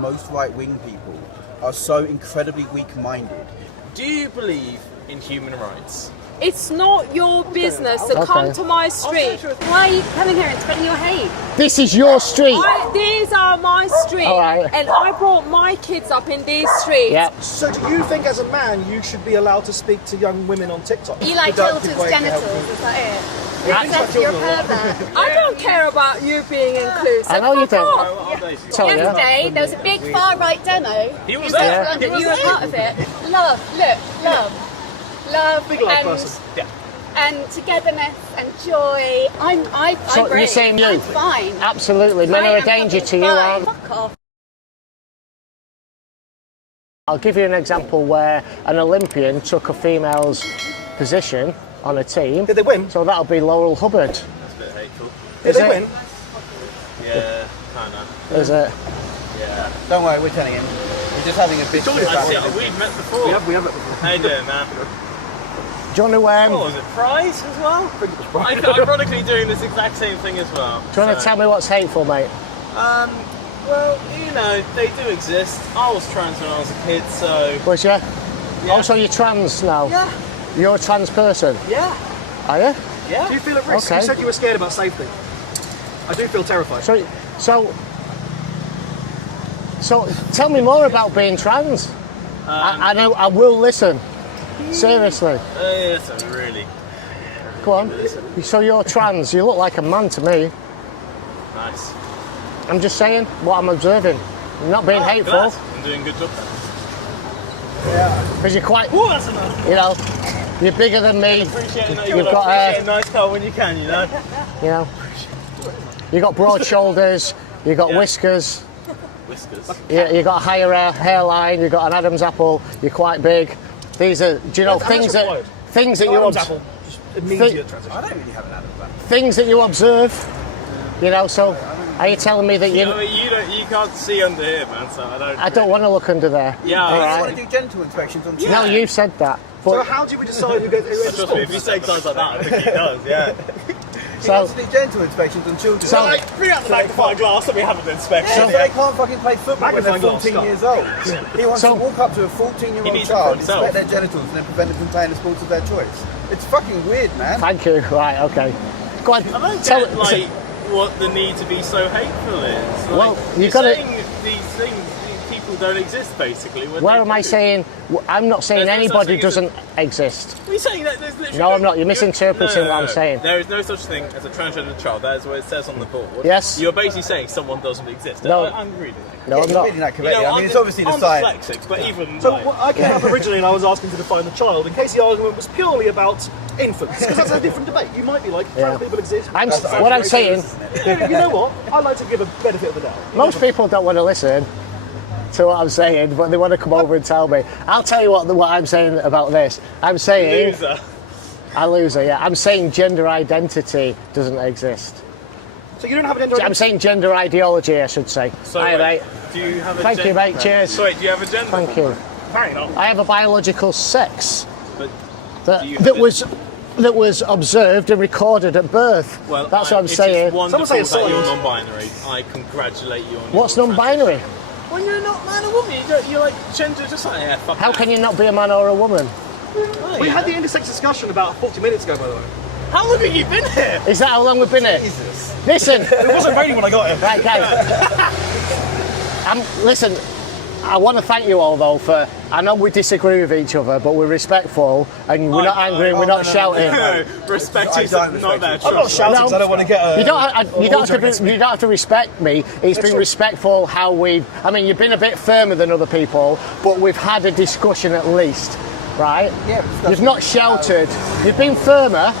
most right-wing people are so incredibly weak-minded. Do you believe in human rights? It's not your business to come to my street. Why are you coming here and spreading your hate? This is your street. These are my streets, and I brought my kids up in these streets. Yep. So do you think as a man you should be allowed to speak to young women on TikTok? You like children's genitals, is that it? You're a pervert. I don't care about you being inclusive. I know you don't. Yesterday there was a big far-right demo. He was in there. London. You were part of it. Love, Big life person. and togetherness and joy. So you're saying you? I'm fine. Absolutely. Men are a danger to you, aren't they? Fuck off. I'll give you an example where an Olympian took a female's position on a team. Did they win? So that'll be Laurel Hubbard. That's a bit hateful. Did they win? Yeah, kind of. Is it? Yeah. Don't worry, we're telling him. We're just having a bitch. We've met before. We have met before. How you doing, man? Do you want to What was it, Prize as well? Ironically doing this exact same thing as well. Do you want to tell me what's hateful, mate? Well, you know, they do exist. I was trans when I was a kid, so... Was you? Yeah. Also, you're trans now? Yeah. You're a trans person? Yeah. Are you? Yeah. Do you feel at risk? Okay. You said you were scared about safety. I do feel terrified. So tell me more about being trans. I know, I will listen. Seriously. Yes, really. Go on. So you're trans, you look like a man to me. Nice. I'm just saying what I'm observing. I'm not being hateful. Glad. I'm doing a good job then. Yeah. Because you're quite, Oh, that's enough. you know, you're bigger than me. Appreciate You've got a nice car when you can, you know. You know, you got broad shoulders, you got whiskers. Whiskers. Yeah, you got a higher hairline, you got an Adam's apple, you're quite big. These are, do you know, things that you apple, just immediate transition. I don't really have an Adam's apple. things that you observe. You know, so are you telling me that you can't see under here, man. So I don't want to look under there. Yeah, I want to do genital inspections on children. No, you said that. So But how do we decide who gets trust me, if you say things like that, I think he does. Yeah. He wants to do genital inspections on children. So- Like, bring out the magnifying glass and we have an inspection. So they can't fucking play football when they're Magnifying glass, 14 Scott. years old. He wants So- to walk up to a He 14-year-old needs it for child, himself. inspect their genitals, and then prevent them from playing the sports of their choice. It's fucking weird, man. thank you. Right, okay. Go on. I don't Tell get like what the need to be so hateful is. Like, Well, you you're gotta- saying these things, these people don't exist, basically. when where they am I do. saying? I'm not saying There's no such anybody thing as doesn't exist. Are you saying that there's literally No, I'm not. You're misinterpreting what I'm saying. There is no such thing as a transgender child. That is what it says on the board. Yes. You're basically saying someone doesn't exist. No. I'm reading that. No, I'm You're not. reading that correctly. You know, I mean, it's obviously the I'm science. dyslexic, but even So like, what I came up originally and I was asking to define the child in case the argument was purely about infants, because that's a different debate. You might be like, trans people exist. What I'm saying, You know what? I like to give a benefit of the doubt. most people don't want to listen to what I'm saying, but they want to come over and tell me. I'll tell you what I'm saying about this. I'm saying loser. a loser. Yeah, I'm saying gender identity doesn't exist. So you don't have a gender I'm saying gender ideology, I should say. So Hiya, wait, mate. do you have a Thank you, mate. Cheers. So wait, do you have a gender? Thank you. Hang on. I have a biological sex But that, do you that have was that was observed and recorded at birth. well, That's what I'm it's saying. Just wonderful Someone say that a you're solid. non-binary. I congratulate you on What's your non-binary? transition. When you're not man or woman, you're like gender just like fuck. How that. can you not be a man or a woman? Oh, We yeah. had the intersex discussion about 40 minutes ago, by the way. How long have you been here? Is that how long we've been here? Jesus. Listen, It wasn't raining when I got here. right, guys. Listen, I want to thank you all though for. I know we disagree with each other, but we're respectful and we're not angry and we're not shouting. Respect I is don't not respect there. you. I'm not shouting because I don't want to get a... You don't have to respect me. It's been respectful how we've. I mean, you've been a bit firmer than other people, but we've had a discussion at least, right? Yeah, but You've not shouted. You've been firmer.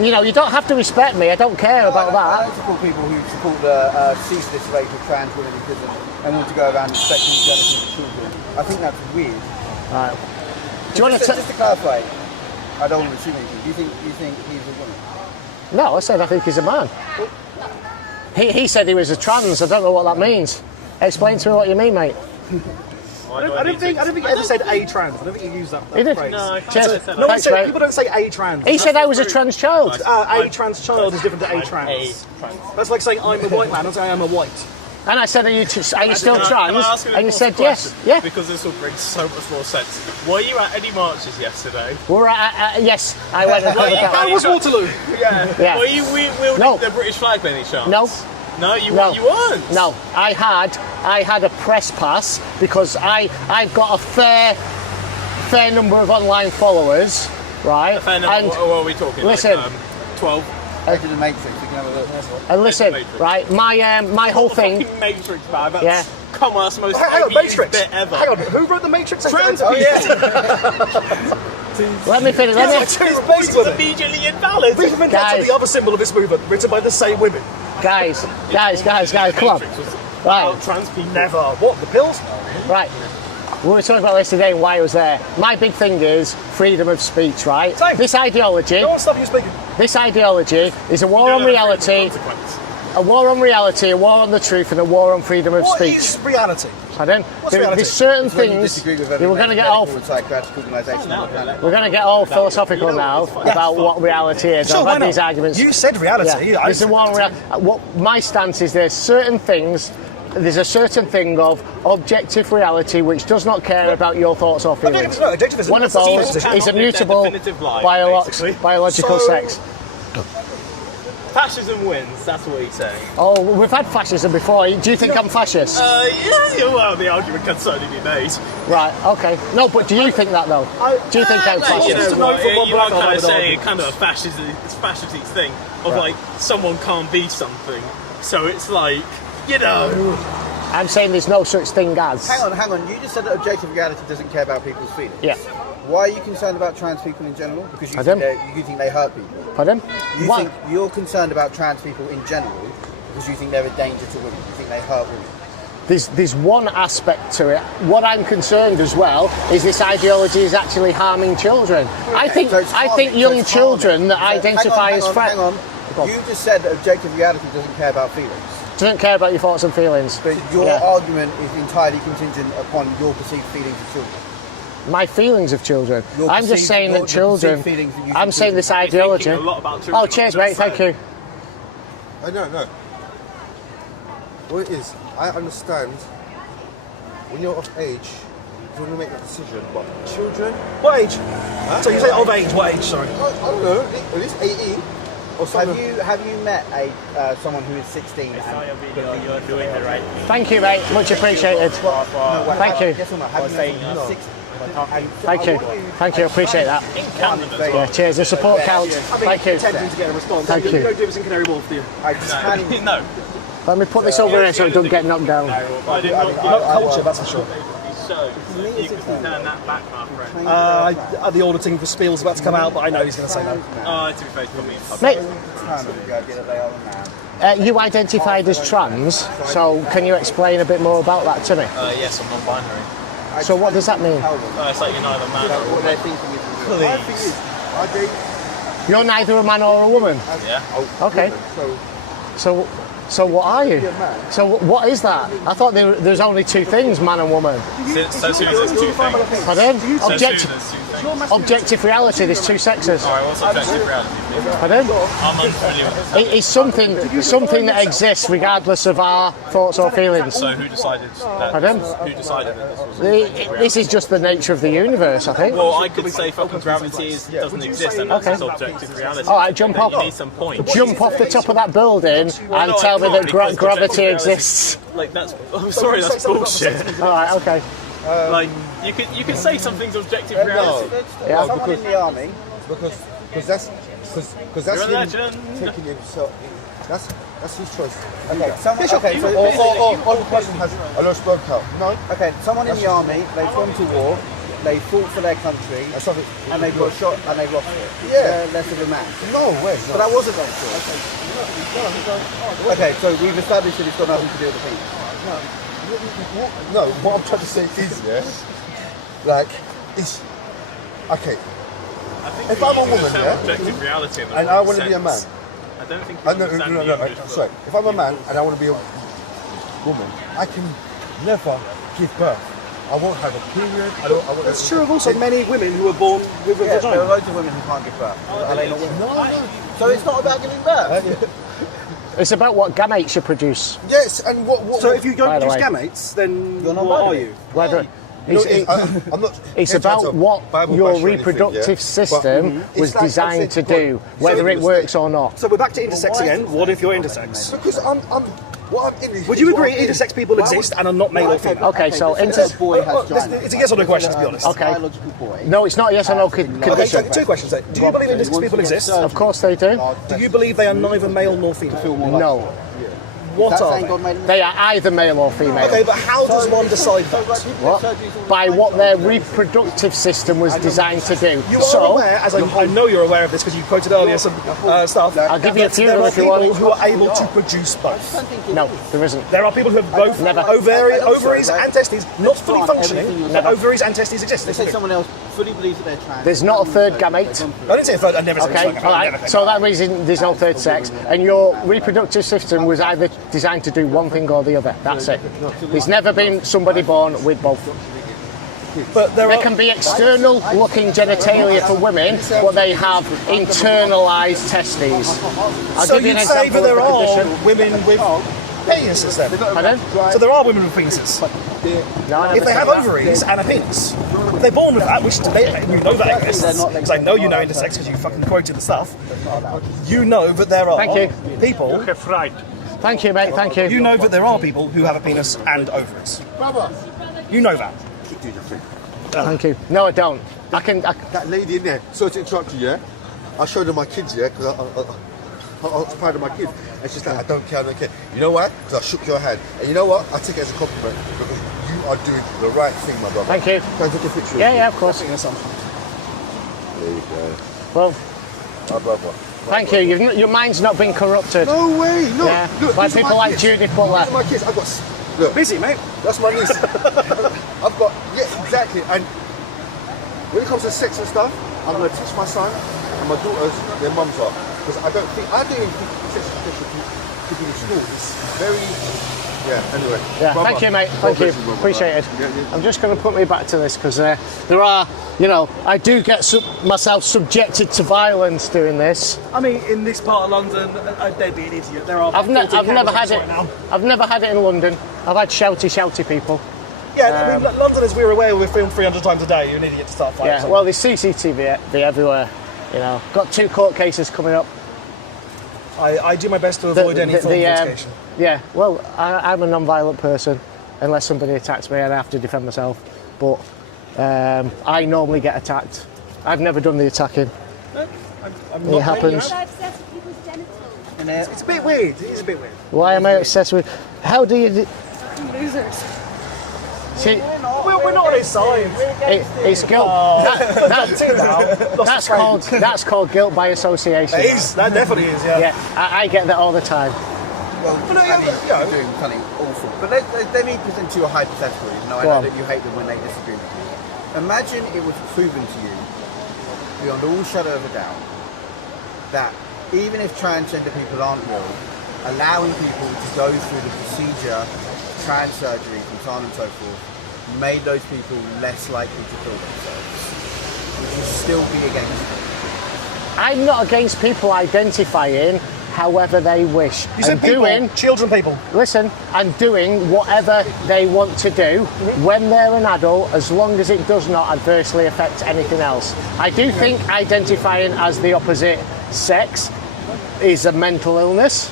You know, you don't have to respect me. I don't care about I that. like to call people who support the ceaseless rape of trans women in prison and want to go around inspecting the genitals of children. I think that's weird. Right. Do you want to? Just to clarify, I don't want to assume anything. Do you think he's a woman? No, I said I think he's a man. He said he was a trans. I don't know what that means. Explain to me what you mean, mate. I don't think you ever said a trans. I don't think you used that He did. phrase. No, Cheers. No one Thanks, said, mate. people don't say a trans. He said I was a trans child. A trans child is different to a trans. That's like saying I'm a white man, not saying I'm a white. And I said, are you still Can I trans? ask an And you said important yes. question? Yeah. Because this will bring so much more sense. Were you at any marches yesterday? We're at, yes, I went and covered that. How was Waterloo? Yeah. Were you wielding No. the British flag by any chance? No. No, you No. weren't. No, I had a press pass because I've got a fair number of online followers, right? Fair enough. And What are we talking? listen, like, 12. Go to the Matrix, you can have a look. and listen, Matrix. right? My whole The thing. fucking Matrix, man. That's, Yeah. Come on, that's the most Hang on, overused Matrix. bit ever. Hang on, who wrote the Matrix? Trans Oh, yeah. Let me finish. His voice It's with it. immediately invalid. We've invented Guys. the other symbol of this movement, written by the same women. Guys, come on. Right, Trans people. Never. What, the pills? right. We were talking about this today and why I was there. My big thing is freedom of speech, right? Same. This ideology No one stop you speaking. is a war on reality, a war on reality, a war on the truth, and a war on freedom of What speech. is reality? Pardon? What's reality? There's certain When you things. disagree with We're every going to get all. medical and psychiatric organisation on the planet. We're going to get all philosophical now about what reality is. Sure, I've why had not? these arguments. You said reality. Yeah. I This is said one what my stance is. There's certain things. There's a certain thing of objective reality which does not care about your thoughts or feelings. No, objectivism. One of That's a those definition. is Cannot live their immutable definitive life, basically. biological So- sex. Fascism wins, that's what he's saying. Oh, we've had fascism before. Do you think I'm fascist? Yeah, well, the argument can certainly be made. Right, okay. No, but do you think that though? Do you think I'm You fascist? know, know for what you are black kind I of would saying argue. kind of a fascist thing of like someone can't be something, so it's like, you know. I'm saying there's no such thing as. Hang on. You just said that objective reality doesn't care about people's feelings. Yeah. Why are you concerned about trans people in general? Because you Pardon? think they hurt people. Pardon? You Why? think you're concerned about trans people in general because you think they're a danger to women. You think they hurt women. There's one aspect to it. What I'm concerned as well is this ideology is actually harming children. I think So it's harming, young so it's children harming. that So identify as hang on. Go on. You just said that objective reality doesn't care about feelings. Doesn't care about your thoughts and feelings. But your Yeah. argument is entirely contingent upon your perceived feelings of children. My feelings of children. Your I'm just perceived- saying your that children. perceived feelings that you I'm think saying this children- ideology. Thinking a lot about children, Oh, I'm cheers, just mate. Thank saying. you. No. What it is, I understand when you're of age, you want to make that decision, but children, What age? So you say of age, what age, sorry? I don't know, at least 18 or something. Have you met someone who is 16? You're doing the right thing. Thank you, mate. Much appreciated. Thank you. Yes or no? Have you met someone who's 16? Thank you. Thank you. Appreciate that. In Camden as well. Yeah, cheers. The support counts. Thank you. Attempting to get a response. Thank you. No difference in Canary Wharf, do you? I just can't even. No. Let me put this over here so it doesn't get knocked down. I did not. You're not culture, that's for sure. So, you can turn that back, my friend. The auditing for Spiel's about to come out, but I know he's going to say that. Oh, to be fair, put me in public. Mate, Kind of the idea that they are a man. you identified as trans, so can you explain a bit more about that to me? Yes, I'm non-binary. So what does that mean? It's like you're neither man or What woman. they're thinking is. My thing is, I date, You're neither a man or a woman. Yeah. Okay. so So what are you? So what is that? I thought there's only two things, man and woman. So soon as there's two things. Pardon? So soon as Objective, there's two things. objective reality. There's two sexes. Alright, what's objective reality? Pardon? I'm unfamiliar with the It's something that exists regardless of our thoughts or feelings. So who decided that? Pardon? Who decided that this was? This is just the nature of the universe, I think. Well, I could say fucking gravity doesn't exist, and that's Okay. objective reality. All right, jump Then off. You need some point. Jump off the top of that building and no, tell I me that can't, because gravity objective reality- exists. Like that's. I'm sorry, that's bullshit. All right, okay. Like you can say something's objective reality. Yeah. Someone in the army. because that's You're a him legend. taking himself. That's his choice. Okay, someone. Okay, so Or the person has a lot spoke out. No, okay, someone in the army. They've gone to war. They fought for their country, that's something. and they got shot, and they lost it. Yeah. They're less of a man. No way. But that wasn't their choice. Okay, so we've established that it's got nothing to do with the penis. No, what I'm trying to say is, yeah, like, it's okay. I think If you're I'm a using the woman, term yeah, objective reality in the and wrong I want to be a man. sense. I don't think you No, understand the English book. sorry. If I'm a man and I want to be a woman, I can never give birth. I won't have a period. I won't. It's true of also many women who are born with a Yeah, there are vagina. loads of women who can't give birth. Are they not women? No. So it's not about giving birth. It's about what gametes you produce. Yes, and what So if you By don't the produce way. gametes, then You're not what are binary. you? Whether No, it's, I'm not. it's here to about answer what Bible your bash or anything, reproductive yeah? system But, was it's like I'm designed to saying, do, God, whether sorry, it works or not. So we're back to intersex again. What if you're intersex? Because what I'm in. Would you agree intersex people exist and are not male or female? Okay, so let's inter- say a boy has It's dryness. a yes or no question, to be honest. Okay. Biological boy. No, it's not yes or no Okay, condition. so two questions then. Do you believe intersex people exist? Of course they do. Do you believe they are neither male nor female? No. What are they? They are either male or female. Okay, but how does one decide that? What? By what their reproductive system was designed to do. You are So, aware, as I know you're aware of this because you quoted earlier some stuff. I'll give you a that few there of are if you people want. who are able to produce both. no, there isn't. There are people who have both Never. ovaries and testes, not fully functioning, but ovaries and testes exist. Let's say someone else fully believes that they're trans. There's not a third gamete. I didn't say a third, I never said Okay, second. all right. So that means there's no third sex, and your reproductive system was either designed to do one thing or the other. That's it. There's never been somebody born with both. But There can be external-looking genitalia for women, but they have internalised testes. I'll so give you an you'd say example that there of the are condition. women with penises then? Pardon? So there are women with penises. No, I If never they said have that. ovaries and a penis, if they're born with that, which we know that exists, because I know you know intersex because you fucking quoted the stuff, you know that there are Thank you. people, Thank you, mate. Thank you. you know that there are people who have a penis and ovaries. You know that. Thank you. No, I don't. I can. That lady in there, sorry to interrupt you, yeah? I showed her my kids, yeah, because I was proud of my kids. And she's like, I don't care. You know why? Because I shook your hand. And you know what? I take it as a compliment because you are doing the right thing, my brother. Thank you. Can I take a picture? Yeah, of course. There you go. Well, My brother. thank you. Your mind's not been corrupted. No way, no. Yeah. Look, By these are people my like kids. Judith Butler. These are my kids. I've got, look, Busy, mate. that's my niece. I've got, yeah, exactly. And when it comes to sex and stuff, I'm going to teach my son and my daughters their mums are. Because I don't even think sex education should be in school. It's very, yeah, anyway. Yeah, Brother, thank you, mate. God Thank you. bless brother. Appreciate it. Yeah. I'm just going to put me back to this because there are, I do get myself subjected to violence doing this. I mean, in this part of London, they'd be an idiot. There are I've never 14 had candles it. right now. I've never had it in London. I've had shouty people. Yeah, I mean, London, as we're aware, we're filmed 300 times a day. You're an idiot to start fighting. Yeah. Well, there's CCTV everywhere. Got 2 court cases coming up. I do my best to avoid any form of litigation. Yeah, well, I'm a non-violent person unless somebody attacks me and I have to defend myself. But I normally get attacked. I've never done the attacking. I'm It happens. So obsessed with people's genitals. It's a bit weird. It is a bit weird. Why am I obsessed with? How do you? Losers. See, We're not on his side. it's guilt. That's called guilt by association. It is. That definitely is. Yeah. Yeah, I get that all the time. Well, But no, Annie, yeah, you're doing something awful. But let me present to you a hypothetical. I Go know on. that you hate them when they disagree with you. Imagine it was proven to you, beyond all shadow of a doubt, that even if transgender people aren't real, allowing people to go through the procedure, trans surgery, and so on and so forth, made those people less likely to kill themselves. Would you still be against it? I'm not against people identifying however they wish You said and people, doing. children, people. Listen, and doing whatever they want to do when they're an adult, as long as it does not adversely affect anything else. I do think identifying as the opposite sex is a mental illness,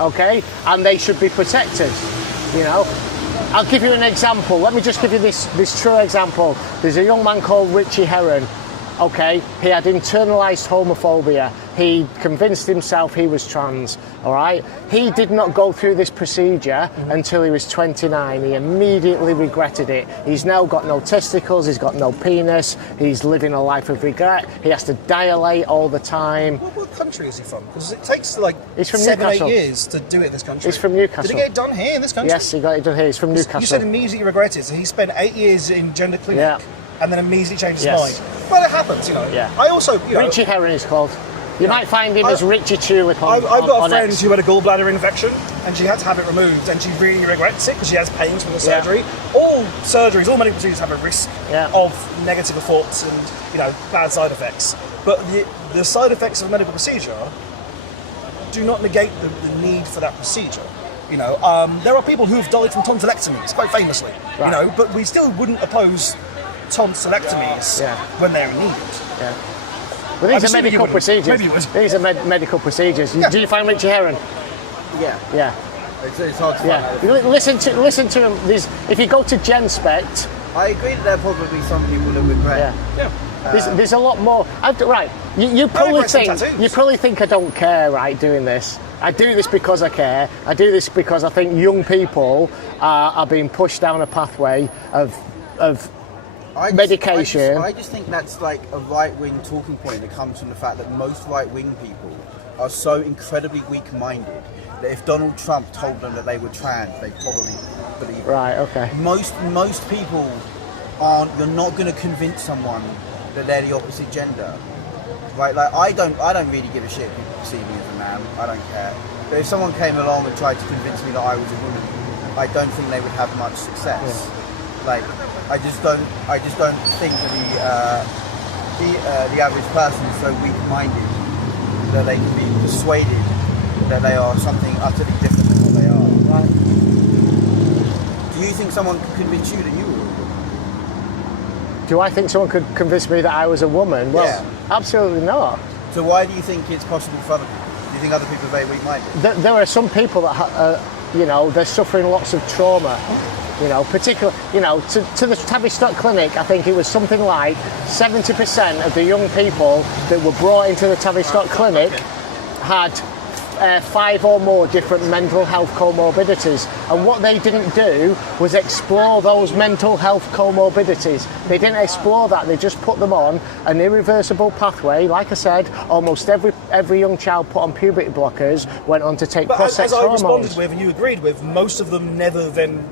okay, and they should be protected. I'll give you an example. Let me just give you this true example. There's a young man called Richie Herron. Okay, he had internalised homophobia. He convinced himself he was trans, all right? He did not go through this procedure until he was 29. He immediately regretted it. He's now got no testicles, he's got no penis, he's living a life of regret. He has to dilate all the time. What country is he from? Because it takes He's from 7-8 Newcastle. years to do it in this country. He's from Newcastle. Did he get it done here in this country? Yes, he got it done here. He's from Newcastle. You said immediately regretted, so he spent 8 years in gender clinic Yeah. and then immediately changed his Yes. mind. Well, it happens, Yeah. I also, Richie Herron is called. You might find him as Richie Tulip on I've got a on friend X. who had a gallbladder infection and she had to have it removed and she really regrets it because she has pains from the Yeah. surgery. All surgeries, all medical procedures have a risk Yeah. of negative effects and bad side effects. But the side effects of a medical procedure do not negate the need for that procedure. You know, there are people who have died from tonsillectomies, quite famously. Right. You know, but we still wouldn't oppose tonsillectomies when they're needed. Yeah. Well, these are medical procedures. Maybe you would. These are medical procedures. Yeah. Do you find Richie Herron? Yeah. Yeah. It's hard to find out. Yeah. Listen to him. If you go to GenSpect, I agree that there are probably some people that would pray. there's a lot more. Right. You probably got some think tattoos. I don't care, right? Doing this. I do this because I care. I do this because I think young people are being pushed down a pathway of medication. I just think that's like a right-wing talking point that comes from the fact that most right-wing people are so incredibly weak-minded that if Donald Trump told them that they were trans, they'd probably believe it. Right, okay. Most people aren't. You're not going to convince someone that they're the opposite gender, right? Like I don't really give a shit if people see me as a man. I don't care. But if someone came along and tried to convince me that I was a woman, I don't think they would have much success. Yeah. Like I just don't think that the average person is so weak-minded that they can be persuaded that they are something utterly different than what they are. Right? Do you think someone could convince you that you were a woman? Do I think someone could convince me that I was a woman? Well, Yeah. absolutely not. So why do you think it's possible for other people? Do you think other people are very weak-minded? There are some people that, they're suffering lots of trauma. Particularly, to the Tavistock Clinic, I think it was something like 70% of the young people that were brought into the Tavistock Clinic had 5 or more different mental health comorbidities. And what they didn't do was explore those mental health comorbidities. They didn't explore that, they just put them on an irreversible pathway. Like I said, almost every young child put on puberty blockers went on to take cross-sex as I hormones. responded with and you agreed with, most of them never then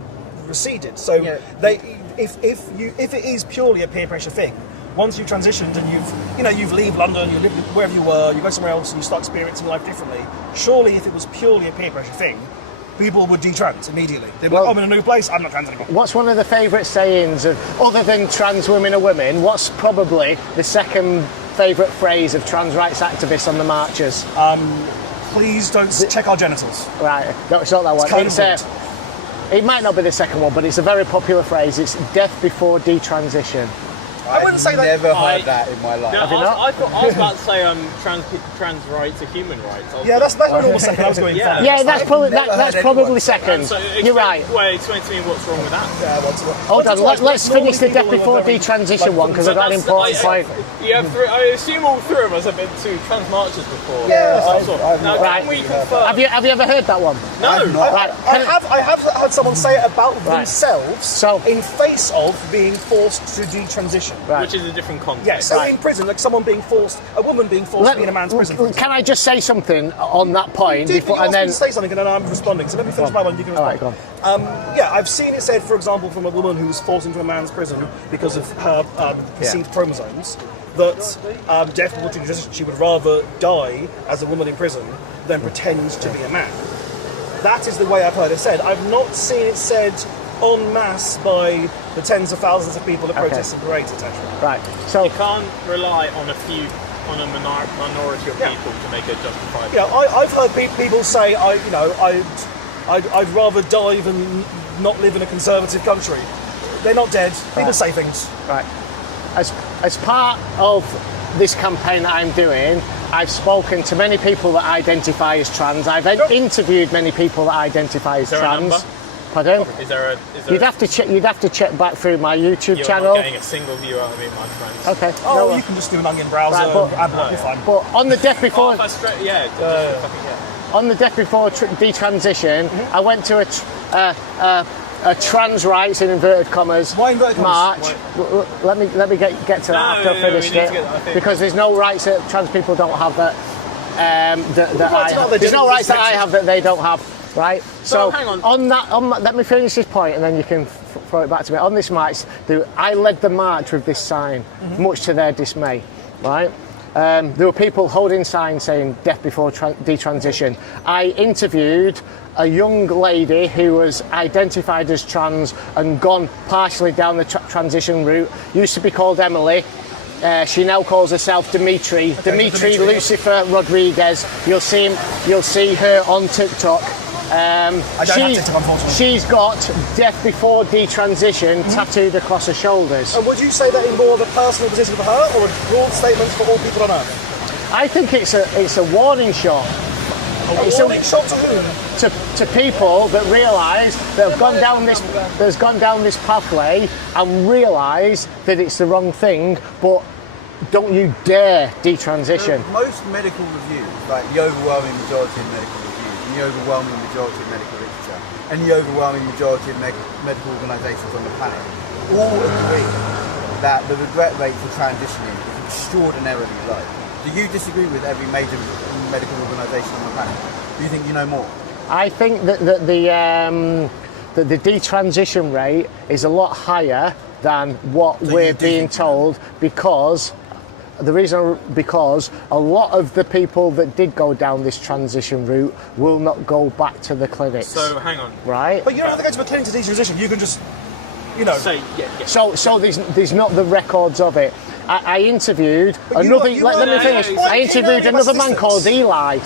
receded. So if it is purely a peer pressure thing, once you've transitioned and you leave London, you live wherever you were, you go somewhere else and you start experiencing life differently, surely if it was purely a peer pressure thing, people would detrans immediately. They'd be like, I'm in a new place, I'm not trans anymore. What's one of the favourite sayings of, other than trans women are women, what's probably the second favourite phrase of trans rights activists on the marches? Please don't check our genitals. Right, no, it's not that one. It might not be the second one, but it's a very popular phrase. It's death before detransition. I wouldn't say that. I've never heard that in my life. No, Have you not? I was about to say trans rights are human rights. Yeah, that's my normal second. I was going Yeah. for. Yeah, that's probably second. So You're right. Well, explain to me what's wrong with that. Hold on, let's finish the death before detransition one, because I've got an important point. I assume all 3 of us have been to trans marches before. Yeah, Now, Right. can we confirm? Have you ever heard that one? No. Right. I have had someone say it about themselves So- in face of being forced to detransition. Right. Which is a different context. Yes, so in prison, like someone being forced, a woman being forced to be in a man's prison. for Can I just say something on that point instance. before, and then? You say something and then I'm responding, so let me finish my one, you can All respond. right, go on. Yeah, I've seen it said, for example, from a woman who was forced into a man's prison because of her perceived chromosomes, that death before detransition, she would rather die as a woman in prison than pretend to be a man. That is the way I've heard it said. I've not seen it said en masse by the tens of thousands of people that protest and parades, etc. Right. So You can't rely on a minority of people to make a justified. Yeah, I've heard people say, I'd rather die than not live in a conservative country. They're not dead. People say things. right. As part of this campaign that I'm doing, I've spoken to many people that identify as trans. I've interviewed many people that identify as there a trans. number? Pardon? Is there You'd have to check back through my YouTube You're channel. not getting a single view out of me, my friends. Okay. Oh, no, you can just do an onion browser Right, but- and block, you're fine. But on the death before on the death before detransition, I went to a trans rights in inverted commas Why inverted commas? march. Let me get to that after I finished we need it, to get that, I think. because there's no rights that trans people don't have that that I have. There's no rights that I have that they don't have. Right. So, hang on. Let me finish this point, and then you can throw it back to me. On this march, I led the march with this sign, much to their dismay. Right. There were people holding signs saying "Death before detransition." I interviewed a young lady who was identified as trans and gone partially down the transition route. Used to be called Emily. She now calls herself Dimitri Lucifer Rodriguez. You'll see her on TikTok. I don't have TikTok, unfortunately. She's got death before detransition tattooed across her shoulders. And would you say that in more of a personal position for her, or a broad statement for all people on Earth? I think it's a warning shot. A warning shot to whom? To people that realise that have gone down this pathway and realise that it's the wrong thing, but don't you dare detransition. Most medical reviews, like the overwhelming majority of medical reviews, and the overwhelming majority of medical literature, and the overwhelming majority of medical organisations on the planet, all agree that the regret rate for transitioning is extraordinarily low. Do you disagree with every major medical organisation on the planet? Do you think you know more? I think that the detransition rate is a lot higher than what we're being told, because a lot of the people that did go down this transition route will not go back to the clinics. So hang on. Right? But you don't have to go to a clinic to detransition. You can just, say yeah. So there's not the records of it. I interviewed another. Let me finish. I interviewed another man called Eli.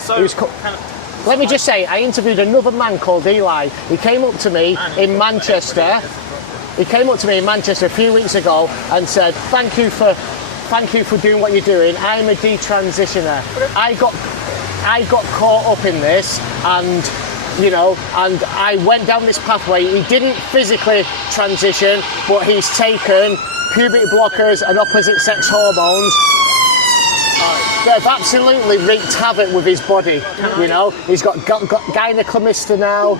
Let me just say, I interviewed another man called Eli. He came up to me in Manchester. He came up to me in Manchester a few weeks ago and said, "Thank you for doing what you're doing. I'm a detransitioner. I got caught up in this, and and I went down this pathway. He didn't physically transition, but he's taken puberty blockers and opposite sex hormones that have absolutely wreaked havoc with his body. He's got gynecomastia now."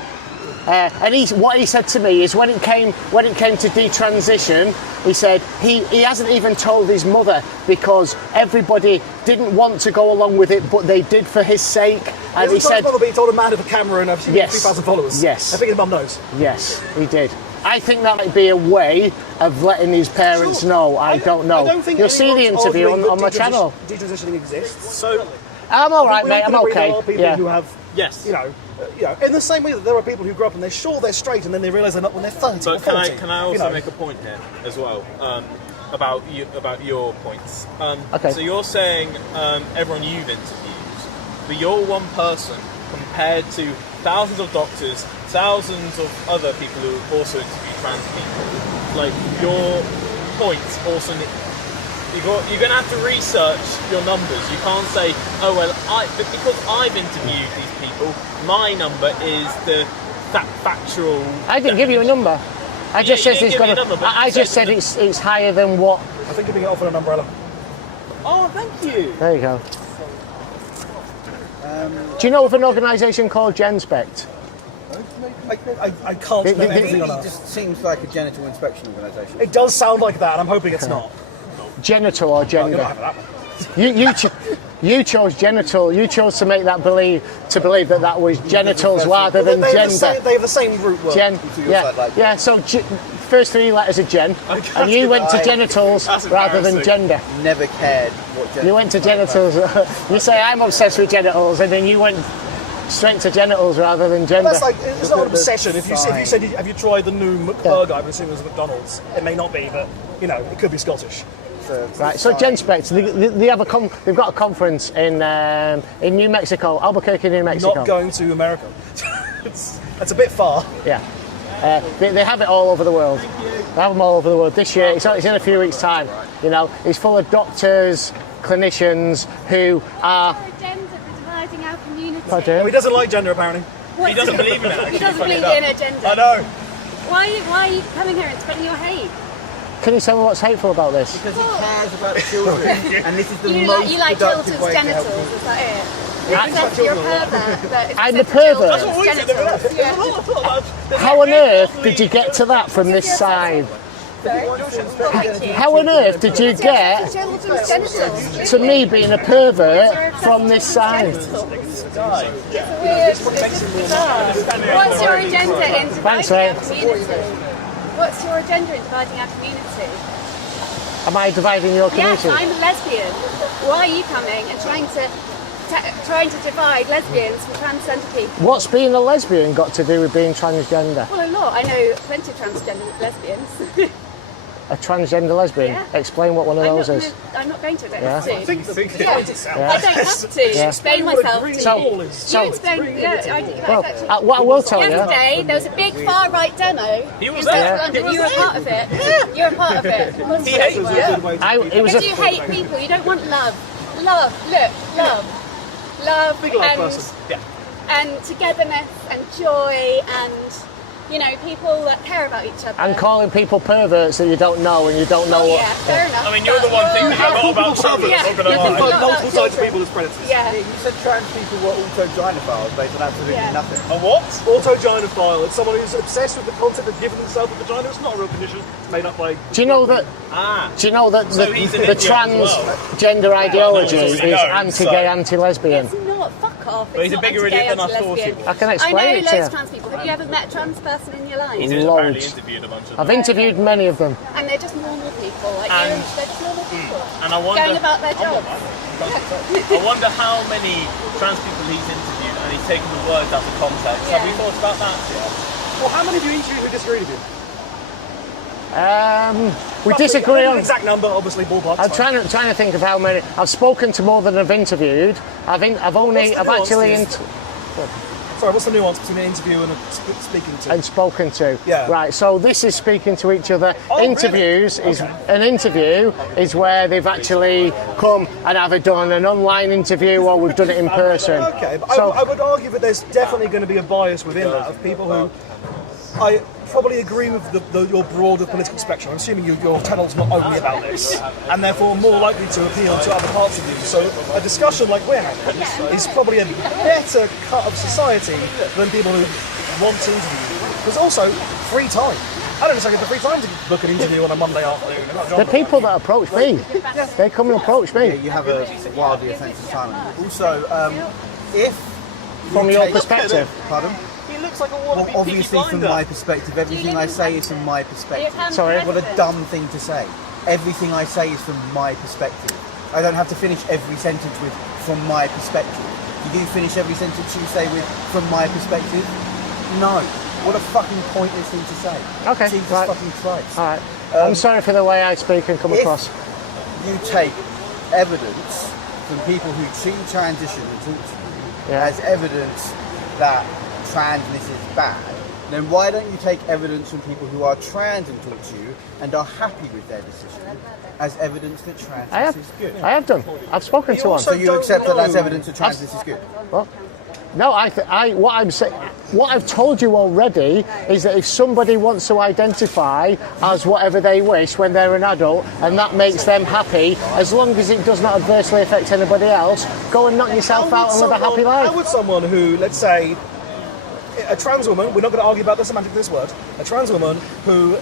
And what he said to me is, when it came to detransition, he said he hasn't even told his mother, because everybody didn't want to go along with it, but they did for his sake. And he said, he told a man with a camera and 3,000 followers. Yes. I think his mum knows. Yes, he did. I think that might be a way of letting his parents know. I don't know. You'll see the interview on my channel. Detransitioning exists. So I'm all right, mate. I'm okay. There are a lot of people who have, yes, in the same way that there are people who grow up and they're sure they're straight, and then they realise they're not when they're 30 or 40. Can I also make a point here as well about your points? Okay. So you're saying everyone you've interviewed, but you're one person compared to thousands of doctors, thousands of other people who also interview trans people. Like, your points also. You're going to have to research your numbers. You can't say, oh well, but because I've interviewed these people, my number is the factual. I didn't give you a number. I just said it's got. I just said it's higher than what. I think you're being offered an umbrella. Oh, thank you. There you go. Do you know of an organisation called GenSpect? I can't know anything on It that. just seems like a genital inspection organisation. It does sound like that, and I'm hoping it's not. Genital or gender? You're not having that one. You chose genital. You chose to make that believe that was genitals rather than gender. They have the same root word. Yeah. So first three letters are gen, and you went to genitals rather than gender. Never cared what gender. You went to genitals. You say I'm obsessed with genitals, and then you went straight to genitals rather than gender. That's like, it's not an obsession. If you said, have you tried the new McBurger? I would assume it was McDonald's. It may not be, but it could be Scottish. Right, so GenSpect, they've got a conference in New Mexico, Albuquerque, New Mexico. Not going to America. That's a bit far. Yeah. They have it all over the world. They have them all over the world. This year, it's in a few weeks' time. It's full of doctors, clinicians who are. For a gender for dividing our community. Well, he doesn't like gender, apparently. He doesn't believe in it. He doesn't believe in a gender. I know. Why are you coming here and spreading your hate? Can you tell me what's hateful about this? Because he cares about children, and this is the You most like productive children's way to help genitals, people. is that it? You're a pervert. But if I'm you a said pervert. children's genitals, yeah. How on earth did you get to that from this side? How on earth did you get Children's genitals. to me being a pervert from this side? It's bizarre. What's your agenda in Thanks, dividing mate. our community? What's your agenda in dividing our community? Am I dividing your Yes, community? I'm a lesbian. Why are you coming and trying to divide lesbians from transgender people? What's being a lesbian got to do with being transgender? Well, a lot. I know plenty of transgender lesbians. A transgender lesbian. Yeah. Explain what one of those is. I'm not going to. I don't Yeah. have to. I think the Yeah. I don't have to explain what a myself green to So- you. so- You explain. Yeah, Well, what I will tell you. Yesterday, there was a big far-right demo He was in there. central London. He was You were there. part of it. You're a part of it. He hates You were. It was Because you hate people. You don't want love. Love. Look. Love. Big love person. Yeah. And togetherness and joy and, you know, people that care about each other. And calling people perverts that you don't know and you don't know what. Yeah, fair enough. I mean, you're the one but thinking a you're- lot about children. Yeah. I'm not gonna You're lie. thinking a lot multiple about types of children. people as predators. Yeah. You said trans people were also gynophiles based on absolutely Yeah. nothing. A what? Autogynophile. It's someone who's obsessed with the concept of giving themselves a vagina. It's not a real condition. It's made up by. Do you know that? Ah. Do you know that So he's an the idiot as well. transgender ideology no, is no, anti-gay, so- anti-lesbian? It's not. Fuck off. But he's It's a not bigger anti-gay, idiot than I thought he anti-lesbian. was. I can explain I know it to loads you. of trans people. Have you ever met a trans person in your life? He did apparently Loads. interviewed a bunch of I've them. interviewed many of them. And they're just normal people. Like And- you. They're just normal people. And I wonder. Going about their jobs. I wonder how many trans people he's interviewed and he's taken the words out of context. Have Yeah. we thought about that yet? Well, how many of you interviewed who disagreed with you? We disagree on. Exact number, obviously, ballpark. I'm trying to think of how many. I've spoken to more than I've interviewed. I've actually Sorry, what's the nuance between an interview and a speaking to? and spoken to. Yeah. Right. So this is speaking to each other. Oh, really? Interviews is an interview is where they've actually come and either done an online interview or we've done it in person. Okay, but So I would argue that there's definitely going to be a bias within that of people who I probably agree with your broader political spectrum. I'm assuming your channel's not only about this, and therefore more likely to appeal to other parts of you. So a discussion like we're having is probably a better cut of society than people who want to interview you. There's also free time. I don't necessarily get the free time to book an interview on a Monday afternoon. They're not the genre. people that approach me, they come and approach Yeah, me. you have a wildly offensive time. Also, if From you your take- perspective. Pardon? He looks like a Well, wannabe obviously, Peaky from Blinder. my perspective, everything I say is from my perspective. Sorry? What a dumb thing to say. Everything I say is from my perspective. I don't have to finish every sentence with "from my perspective." You do finish every sentence you say with "from my perspective." No. What a fucking pointless thing to say. Okay, Jesus right. fucking Christ. All right. I'm sorry for the way I speak and come If across. you take evidence from people who transition and talk to you Yeah. as evidence that transness is bad, then why don't you take evidence from people who are trans and talk to you and are happy with their decision as evidence that transness is good? I have done. I've spoken to one. So you don't accept that that's know. evidence that transness is good? Well, no, what I've told you already is that if somebody wants to identify as whatever they wish when they're an adult and that makes them happy, as long as it does not adversely affect anybody else, go and knock yourself out and live a happy How life. would someone who, let's say, a trans woman, we're not going to argue about the semantics of this word, a trans woman who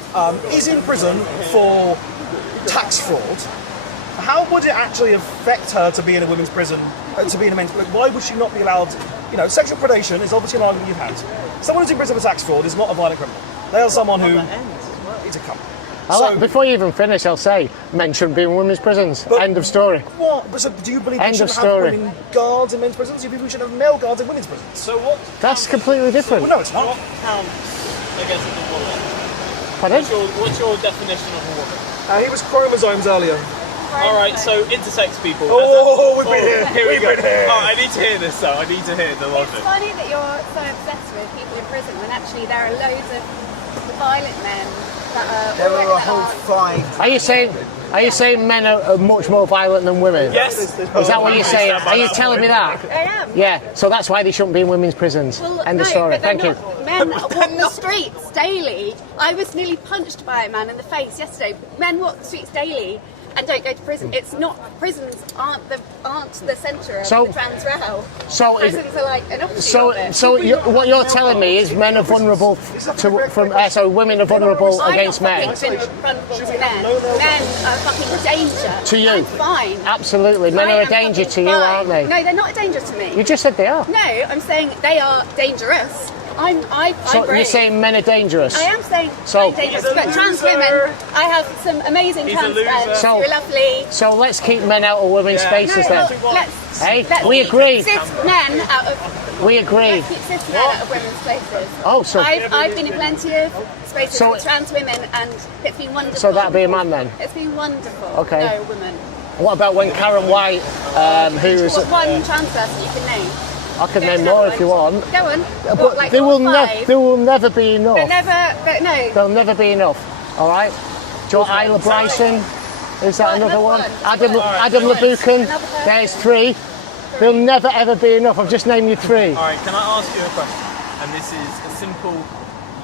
is in prison for tax fraud, how would it actually affect her to be in a women's prison, to be in a men's prison? Why would she not be allowed, sexual predation is obviously an argument you've had. Someone who's in prison for tax fraud is not a violent criminal. They are someone who is a cunt. Before you even finish, I'll say men shouldn't be in women's prisons. But- End of story. What? So do you believe we End should of have story. women guards in men's prisons? Do you believe we should have male guards in women's prisons? So what That's completely different. Well, no, it's not. what counts against a woman? Pardon? What's your definition of a woman? He was chromosomes earlier. All right, so intersex people. Oh, we've been here. Here we We've go. been here. Oh, I need to hear this though. I need to hear the It's logic. funny that you're so obsessed with people in prison when actually there are loads of violent men that are. There are a that whole are- 5. Are you saying men are much more violent than women? Yes. Is that what you're saying? Are you telling me that? I am. Yeah, so that's why they shouldn't be in women's prisons. Well, End no, of story. but they're Thank you. not. Men walk the streets daily. I was nearly punched by a man in the face yesterday. Men walk the streets daily and don't go to prison. It's not. Prisons aren't the centre of So- the trans row. so if- prisons are like an offshoot of it. So what you're telling me is men are vulnerable so women are vulnerable against I'm men. not fucking vulnerable to men. Men are fucking danger. To you. I'm fine. Absolutely. Men I are a am danger fucking to you, fine. aren't they? No, they're not a danger to me. You just said they are. No, I'm saying they are dangerous. I'm So brave. you're saying men are dangerous? I am saying So- I'm dangerous, He's a but trans loser. women, I have some amazing He's a trans loser. friends So- who are lovely. So let's keep men out of women's Yeah. spaces No, then. let's Hey, let's we keep agree. cis men out of We agree. Keep sifting out of women's places. Oh, so I've been in plenty of spaces So- for trans women, and it's been wonderful. so that'd be a man then. It's been wonderful. Okay. No, woman. What about when Karen White, who's What one trans person you can name? I can Go name to more another if you one. want. Go on. But What, like there will five? there will never be enough. No. There'll never be enough. All right. Do you want Isla Bryson? Is that Right, another another one? one. Adam Right. Labuchan. Another person. There's 3. There'll never ever be enough. I've just named you 3. All right, can I ask you a question? And this is a simple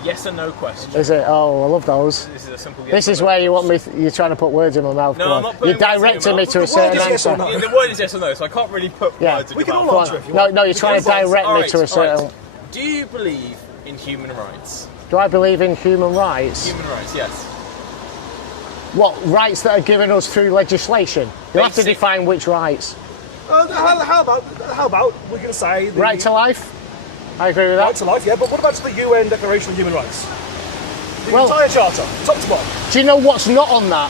yes or no question. Is it? Oh, I love those. This is a simple yes This or is no where you want question. me. You're trying to put words in my mouth. No, Come I'm on. not putting You're words in your directing me mouth. to a The certain word is yes or answer. no. Yeah, the word is yes or no, so I can't really put Yeah. words in We your can mouth. all Come answer on. if you No, want. no, you're trying to direct me to a certain. Do you believe in human rights? Do I believe in human rights? Human rights, yes. What rights that are given us through legislation? You have to Basic. define which rights. How about we can say the Right to life. I agree with right that. to life, yeah, but what about the UN Declaration of Human Rights? The Well- entire charter, top to bottom. Do you know what's not on that?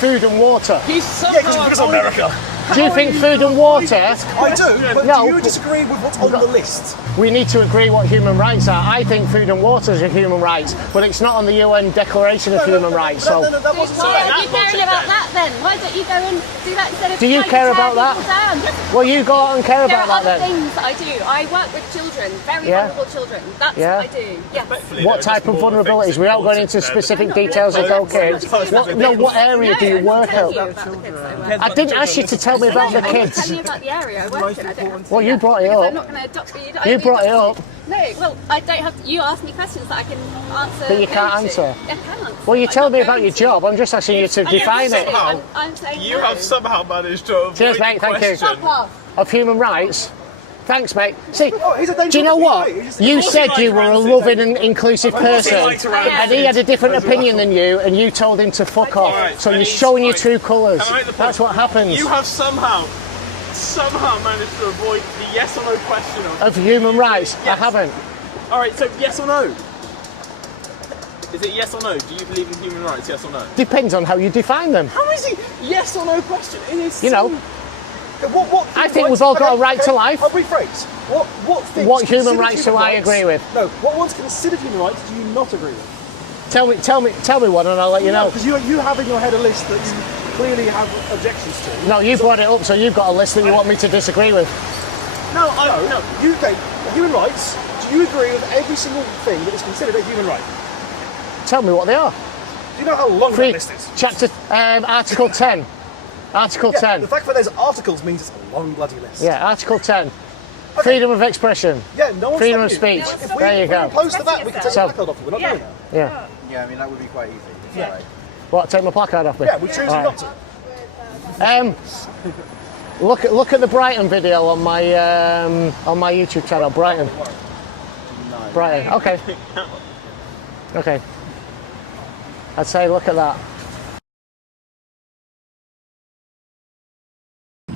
Food and water. He's Yeah, because it's America. Do you think food and water? I do, but No. do you disagree with what's on the list? We need to agree what human rights are. I think food and water is a human rights, but it's not on the UN Declaration of Human Rights. So, No, that wasn't. Why aren't that you caring logic about then. that then? Why don't you go and do that instead of Do you trying care to tear about that? people down? Yes, well, you go out and care there about are that other then. things that I do. I work with children, very Yeah. vulnerable children. That's Yeah. what I do. Yes. What type of vulnerabilities? Without going into specific details about kids. What area do you work I at? I didn't ask you to tell me about the I'm kids. telling you about the area I work in. I don't have to Well, do you that, brought it because up. I'm not going to adopt you. You brought it up. No, well, I don't have to. You ask me questions that I can answer. That you can't no to. answer. I can answer. Well, you I'm tell not me about going your to. job. I'm just asking you to I define don't it. know. I'm saying You no. have somehow managed to avoid Cheers, mate, the thank you. question. Fuck off. Of human rights. Thanks, mate. See, he's a do you know dangerous what? guy. He's- You Of course said he you likes were a rancid. loving and inclusive person, likes rancid. and he had a different opinion than you, and you told him to fuck off. Alright, So and you're he's showing your fine. true colours. Can I make the point? That's what happens. You have somehow managed to avoid the yes or no question Of human rights, Yes. I haven't. All right, so yes or no? Is it yes or no? Do you believe in human rights? Yes or no? Depends on how you define them. How is it yes or no question? It is. You know, What I think we've all got a right to life. I'll rephrase. Things What human considered rights do I agree with? No, what ones considered human rights do you not agree with? Tell me one, and I'll let you know. Because you have in your head a list that you clearly have objections to. No, you brought it up, so you've got a list that you want me to disagree with. No, You okay, human rights, do you agree with every single thing that is considered a human right? Tell me what they are. Do you know how long Free, that list is? chapter, Article 10. Article Yeah, 10. the fact that there's articles means it's a long bloody list. Yeah, Article 10. Freedom of expression. Yeah, no one's Freedom of stopping you. speech. If There you go. If we're close to that, we can take So- the placard off you. We're not doing that. Yeah. Yeah, I mean, that would be quite easy. Yeah. What, take my placard off me? Yeah, we're choosing All not right. to. Look at the Brighton video on my YouTube channel, Brighton. Brighton. Okay. Okay. I'd say look at that.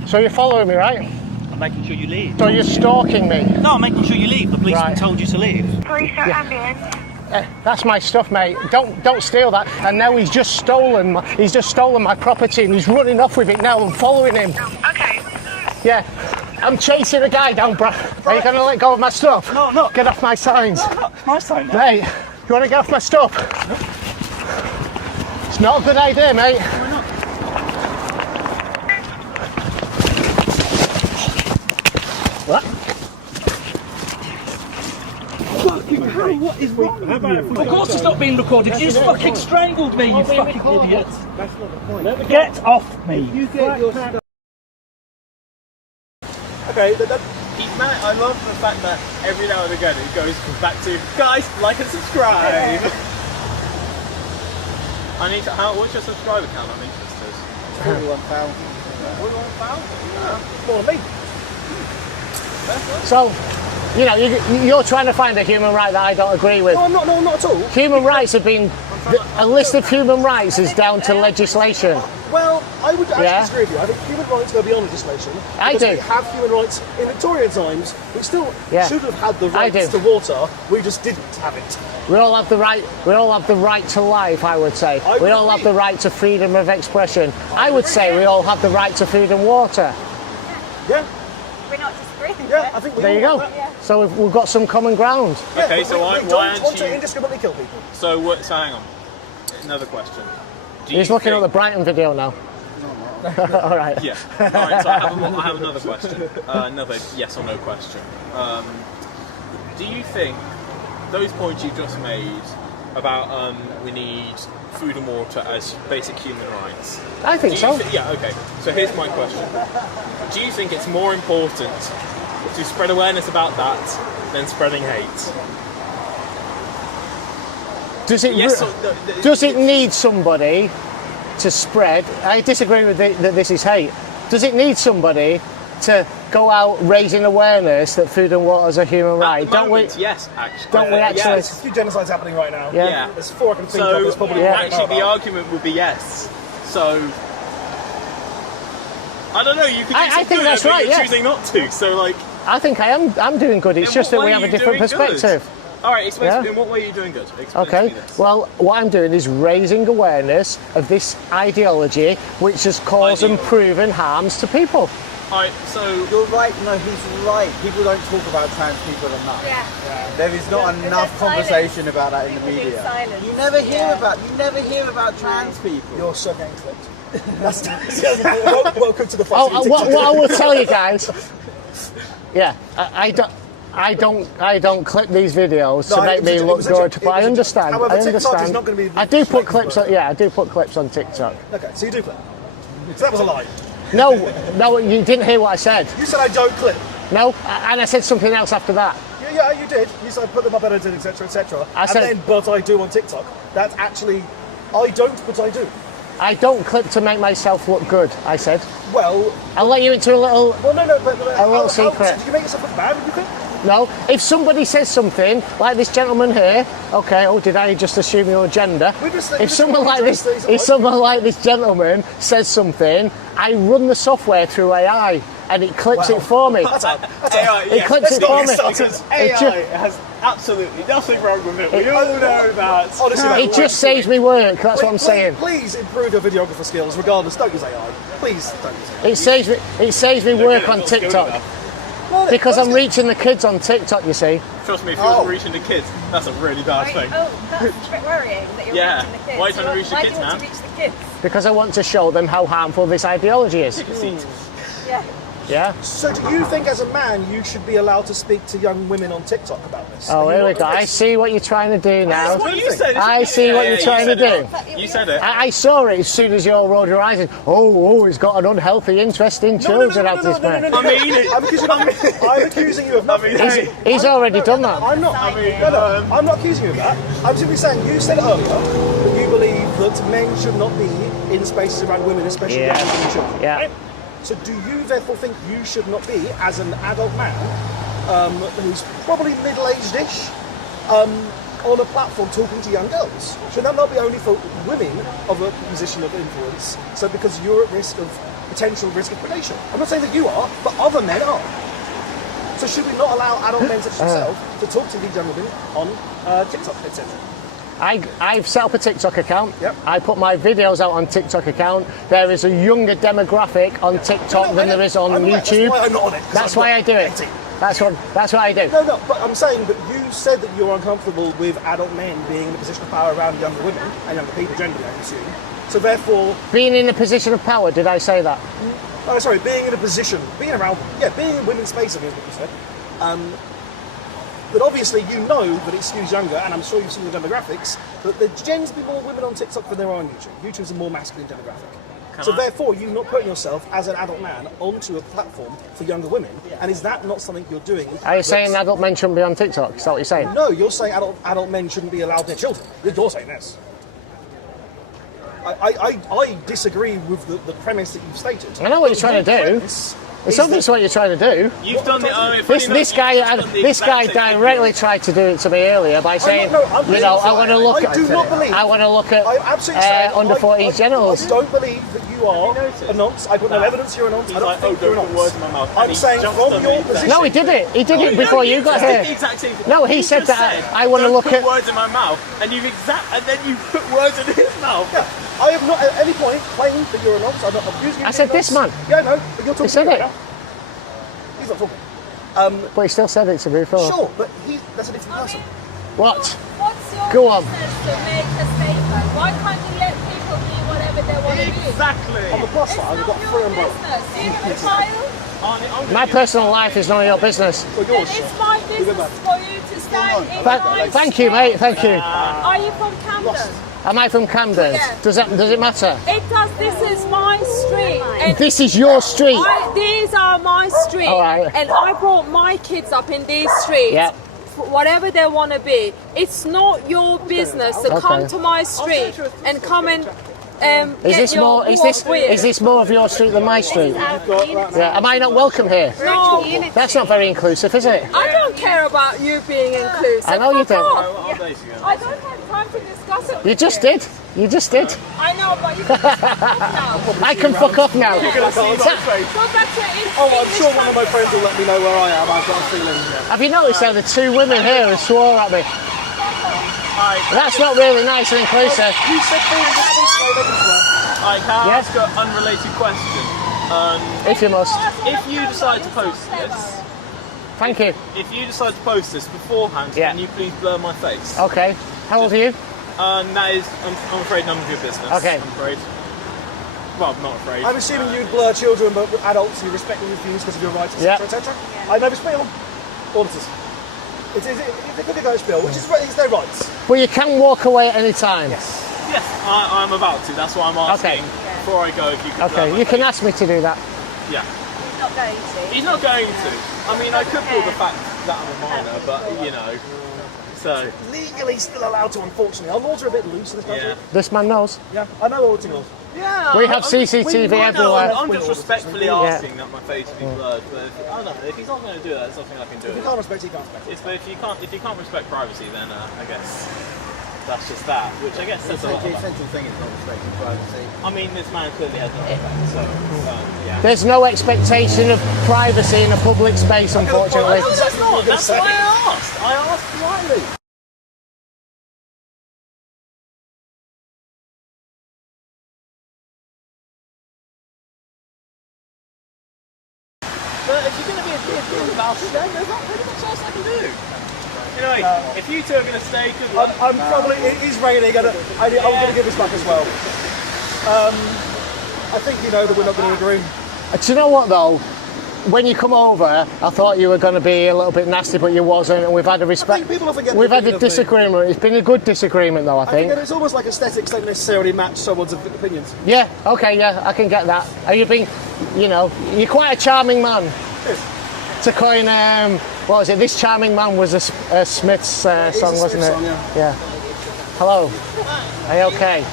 So you're following me, right? I'm making sure you leave. So you're stalking me. No, I'm making sure you leave. The policeman Right. told you to leave. Police or ambulance. That's my stuff, mate. Don't steal that. And now he's just stolen my property, and he's running off with it now. I'm following him. Okay. Yeah. I'm chasing a guy down, bro. Are you gonna let go of my stuff? No, I'm not. Get off my signs. No, it's my sign now. Mate, you want to get off my stuff? It's not a good idea, mate. What? What is wrong? Of course it's not being recorded. You just fucking strangled me, you fucking idiot. That's not the point. Get off me. You get your stuff. Okay, I love the fact that every now and again it goes back to guys, like and subscribe. I need to. What's your subscriber count? I'm interested. 41,000. 41,000. more than me. So, you know, you're trying to find a human right that I don't agree with. No, I'm not. No, not at all. Human rights have been. A list of human rights is down to legislation. Well, I would actually Yeah. disagree with you. I think human rights go beyond legislation. I because do. We have human rights in Victorian times. We still Yeah. should have had the I rights do. to water. We just didn't have it. We all have the right. We all have the right to life. I would say. I would We all have agree. the right to freedom of expression. I would say we all have the right to food and water. Yeah. We're not disagreeing. Yeah, I think we There you all go. want that. So we've got some common ground. Okay, we, so why we don't aren't want to you? indiscriminately kill people. So hang on. Another question. Do He's you looking at think- the Brighton video now. All right. Yeah. All right. So I have another question. Another yes or no question. Do you think those points you just made about we need food and water as basic human rights? I think so. Yeah. Okay. So here's my question. Do you think it's more important to spread awareness about that than spreading hate? Does it Yes. does it need somebody to spread? I disagree with that this is hate. Does it need somebody to go out raising awareness that food and water is a human right? At the moment, yes, actually. Don't we actually? Yes. There's a few genocides happening right now. Yeah. There's 4 I can think of. So There's probably Yeah. one I actually, know the about. argument would be yes. So I don't know. You could. Do I some think good, that's but right, You're yeah. choosing not to. So like. I think I'm doing good. It's In just what that we way have are a you different doing good? perspective. All right. Explain Yeah. to me, in what way are you doing good? Explain to Okay, me this. well, what I'm doing is raising awareness of this ideology which has caused and proven harms to people. All right. So You're right. No, he's right. People don't talk about trans people enough. Yeah. There is not enough conversation about that in the media. You never hear about trans people. You're so getting clipped. That's welcome to the fight. What I will tell you guys, yeah, I don't clip these videos to No, make it me was a- it look was a joke. good, It but I was a joke. understand. However, I TikTok is understand. not gonna be I do put straight clips. forward. I do put clips on TikTok. Okay, so you do clip. So that was a lie. No, you didn't hear what I said. You said I don't clip. No, and I said something else after that. Yeah, you did. You said put them up edited, etc., etc. I said- and then, but I do on TikTok. That's actually, I don't, but I do. I don't clip to make myself look good. I said. Well, I'll let you into a little. no, but A little secret. Did you make yourself look bad when you clip? No, if somebody says something like this gentleman here, okay. Oh, did I just assume your gender? We just- If someone like this, he's a if bloke. someone like this gentleman says something, I run the software through AI and it clips it for me. AI, It clips it for me. Because AI has absolutely nothing wrong with it. We all know that. Honestly, mate, It just saves me work. That's what I'm saying. Please improve your videographer skills, regardless. Don't use AI. Please don't use AI. It saves me work on Not skilled TikTok enough. because I'm reaching the kids on TikTok. You see. Trust me, if you're reaching the kids, that's a really bad thing. Oh, that's a bit worrying that you're Yeah. reaching the kids. Why are you trying to reach the Why kids, do you want man? to reach the kids? Because I want to show them how harmful this ideology is. Yeah. Yeah. So, do you think, as a man, you should be allowed to speak to young women on TikTok about this? Oh, Are you here we not go. at I risk? see what you're trying to do now. That's what you said. I see what you're trying to do. You said it. I saw it as soon as your rolled your eyes. Oh, he's got an unhealthy interest in children at this man. I mean it. I'm accusing you of nothing. He's already done that. I'm not. I'm not accusing you of that. I'm simply saying you said earlier that you believe that men should not be in spaces around women, especially young women and children. Yeah. Right? So do you therefore think you should not be, as an adult man, who's probably middle-aged-ish, on a platform talking to young girls? Should that not be only for women of a position of influence? So because you're at risk of potential risk of predation. I'm not saying that you are, but other men are. So should we not allow adult men such as yourself to talk to these young women on TikTok, etc.? I've set up a TikTok account. Yep. I put my videos out on TikTok account. There is a younger demographic on TikTok than there is on I'm aware. YouTube. That's why I'm not on it. 'Cause That's I'm why not I do it. 18. That's what I do. No, but I'm saying that you said that you're uncomfortable with adult men being in a position of power around younger women and younger people generally, I assume. So therefore, Being in a position of power, did I say that? being in a position, being around them, being in women's space, I mean, is what you said. But obviously you know that it skews younger, and I'm sure you've seen the demographics, that there tends to be more women on TikTok than there are on YouTube. YouTube's a more masculine demographic. So therefore, you're not putting yourself as an adult man onto a platform for younger women, and is that not something you're doing? Are you saying adult men shouldn't be on TikTok? Is that what you're saying? No, you're saying adult men shouldn't be allowed their children. You're saying this. I disagree with the premise that you've stated. I know what you're trying to do. It's obvious what you're trying to do. You've done the. This guy directly tried to do it to me earlier by saying, I want to look at I'm absolutely saying under 14 genitals. I don't believe that you are a nonce. I've got no evidence you're a nonce. I don't think you're a don't put words in my nonce. mouth. I'm saying from your position. No, he did it. He did it before you got here. No, he said that I want to look at. Put words in my mouth, and and then you put words in his mouth. Yeah, I have not at any point claimed that you're a nonce. I'm not accusing you. I said this man. Yeah, no, but you're talking. He said right it. now. He's not talking. But he still said it to me before. Sure, but that's a different person. What? What's your Go on. business to make a statement? Why can't you let people be whatever they want to be? Exactly. On the plus It's side, not I've got your three umbrellas. business. Do you have a child? My personal life is none of your business. Well, Then yours. it's my business for you to stand in my Thank you, mate. Thank you. Are you from Camden? Am I from Camden? Yeah. Does it matter? It does. This is my street. And This is your street. these are my street. All right. And I brought my kids up in these streets. Yeah. Whatever they want to be. It's not your business to come to my street and come and Is this more? Is this more of your street than my street? Yeah. Am I not welcome here? No, That's not very inclusive, is it? I don't care about you being inclusive. I know you Fuck don't. off. I don't have time to discuss it. You just did. You just did. I know, but you can just fuck off now. I can fuck off now. Go back to Oh, I'm sure one of my friends will let me know where I am. I've got a feeling. Have you noticed how the two women here have swore at me? That's not really nice and inclusive. You said things that I can Yes. ask an unrelated question. If you must. If you decide to post this, Thank you. if you decide to post this beforehand, Yeah. can you please blur my face? Okay. How old are you? That is, I'm afraid, none of your business. Okay. I'm afraid. Well, I'm not afraid. I'm assuming you'd blur children, but adults you respect their views because of your rights, Yeah. etc., etc. I know this bill. Auditors. It's a good negotiable bill, which is their rights. Well, you can walk away at any time. Yes. Yes, I'm about to. That's why I'm asking. Okay. Before I go, if you could blur Okay. my You can face. ask me to do that. Yeah. He's not going to. He's not going to. I mean, I could pull the fact that I'm a minor, but, you know. So, Legally still allowed to, unfortunately. Our laws are a bit loose in this country. yeah. This man knows. Yeah, I know auditing laws. Yeah. We have CCTV everywhere. I'm just respectfully asking that my face be blurred, but I don't know. If he's not going to do that, there's nothing I can do. If you can't respect it, you can't respect it. If you can't respect privacy, then I guess that's just that. Which I guess says a lot. The essential thing is not respecting privacy. I mean, this man clearly has no respect, so yeah. There's no expectation of privacy in a public space, unfortunately. No, that's not. That's why I asked. I asked politely. But if you're going to be a dick about it, then there's not really much else I can do. Anyway, if you two are going to stay, good luck. I'm probably, it is raining, and I'm going to give this back as well. I think you know that we're not going to agree. Do you know what though? When you come over, I thought you were going to be a little bit nasty, but you wasn't, and we've had a respect. think people often get the We've had opinion a of me. disagreement. It's been a good disagreement, though. I I think think. that it's almost like aesthetics don't necessarily match someone's opinions. Yeah. Okay. Yeah, I can get that. Are you being, you're quite a charming man. Yes. To coin, what was it? This charming man was a Smith's song, Smiths wasn't it? song, yeah. Yeah. Hello. Are you okay?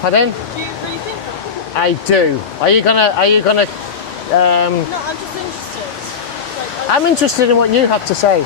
Pardon? Do you really think that? I do. Are you gonna? No, I'm just interested. I'm interested in what you have to say.